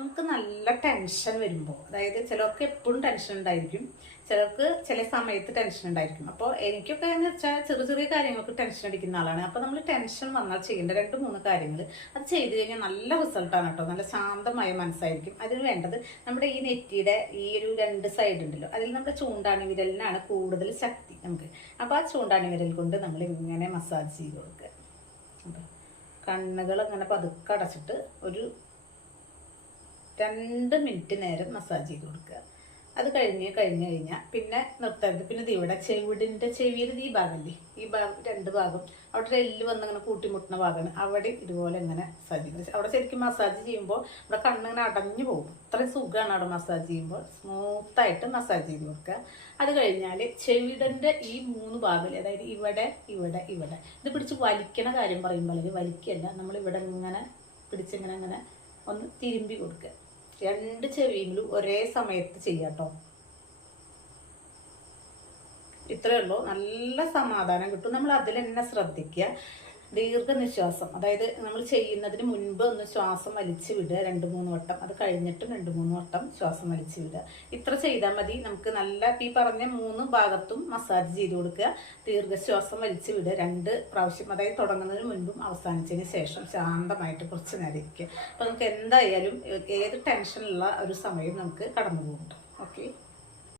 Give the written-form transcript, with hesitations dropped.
നമുക്ക് നല്ല ടെൻഷൻ വരുമ്പോൾ, അതായത് ചിലർക്ക് എപ്പോഴും ടെൻഷൻ ഉണ്ടായിരിക്കും, ചിലർക്ക് ചില സമയത്ത് ടെൻഷൻ ഉണ്ടായിരിക്കും. അപ്പോൾ എനിക്കൊക്കെ എന്ന് വെച്ചാൽ ചെറിയ ചെറിയ കാര്യങ്ങൾക്ക് ടെൻഷൻ അടിക്കുന്ന ആളാണ്. അപ്പോൾ നമ്മൾ ടെൻഷൻ വന്നാൽ ചെയ്യേണ്ട 2-3 കാര്യങ്ങൾ, അത് ചെയ്തു കഴിഞ്ഞാൽ നല്ല റിസൾട്ടാണ് കേട്ടോ. നല്ല ശാന്തമായ മനസ്സായിരിക്കും. അതിന് വേണ്ടത് നമ്മുടെ ഈ നെറ്റിയുടെ ഈ ഒരു 2 സൈഡ് ഉണ്ടല്ലോ, അതിൽ നമ്മുടെ ചൂണ്ടാണി വിരലിനാണ് കൂടുതൽ ശക്തി നമുക്ക്. അപ്പോൾ ആ ചൂണ്ടാണി വിരൽ കൊണ്ട് നമ്മൾ ഇങ്ങനെ മസാജ് ചെയ്ത് കൊടുക്കുക. കണ്ണുകൾ ഇങ്ങനെ പതുക്കെ അടച്ചിട്ട് ഒരു 2 മിനിറ്റ് നേരം മസാജ് ചെയ്ത് കൊടുക്കുക. അത് കഴിഞ്ഞ് കഴിഞ്ഞാൽ പിന്നെ നിർത്തരുത്. പിന്നെ ഇത് ഇവിടെ ചെവിയുടെ ഈ ഭാഗമല്ലേ, ഈ ഭാഗം 2 ഭാഗം അവിടെ എല്ല് വന്ന് ഇങ്ങനെ കൂട്ടിമുട്ടുന്ന ഭാഗമാണ്. അവിടെ ഇതുപോലെ ഇങ്ങനെ മസാജ് ചെയ്യുന്നത്. അവിടെ ശരിക്കും മസാജ് ചെയ്യുമ്പോൾ നമ്മുടെ കണ്ണിങ്ങനെ അടഞ്ഞു പോകും. അത്രയും സുഖമാണ് അവിടെ മസാജ് ചെയ്യുമ്പോൾ. സ്മൂത്തായിട്ട് മസാജ് ചെയ്ത് കൊടുക്കുക. അത് കഴിഞ്ഞാൽ ചെവിയുടെ ഈ 3 ഭാഗം, അതായത് ഇവിടെ ഇവിടെ ഇവിടെ, ഇത് പിടിച്ച് വലിക്കണ കാര്യം പറയുമ്പോൾ അല്ലെങ്കിൽ വലിക്കല്ല, നമ്മളിവിടെ ഇങ്ങനെ പിടിച്ചിങ്ങനെ അങ്ങനെ ഒന്ന് തിരുമ്പി കൊടുക്കുക. 2 ചെവിയിലും ഒരേ സമയത്ത് ചെയ്യാട്ടോ. ഇത്രയേ ഉള്ളൂ. നല്ല സമാധാനം കിട്ടും. നമ്മൾ അതിൽ തന്നെ ശ്രദ്ധിക്കുക. ദീർഘനിശ്വാസം, അതായത് നമ്മൾ ചെയ്യുന്നതിന് മുൻപ് ഒന്ന് ശ്വാസം വലിച്ചു വിടുക 2-3 വട്ടം. അത് കഴിഞ്ഞിട്ടും 2-3 വട്ടം ശ്വാസം വലിച്ചു വിടുക. ഇത്ര ചെയ്താൽ മതി. നമുക്ക് നല്ല ഈ പറഞ്ഞ 3 ഭാഗത്തും മസാജ് ചെയ്ത് കൊടുക്കുക. ദീർഘശ്വാസം വലിച്ചു വിടുക 2 പ്രാവശ്യം, അതായത് തുടങ്ങുന്നതിന് മുൻപും അവസാനിച്ചതിന് ശേഷം ശാന്തമായിട്ട് കുറച്ച് നേരം ഇരിക്കുക. അപ്പോൾ നമുക്ക് എന്തായാലും ഏത് ടെൻഷനുള്ള ഒരു സമയം നമുക്ക് കടന്നു പോകുന്നുണ്ട്. ഓക്കെ.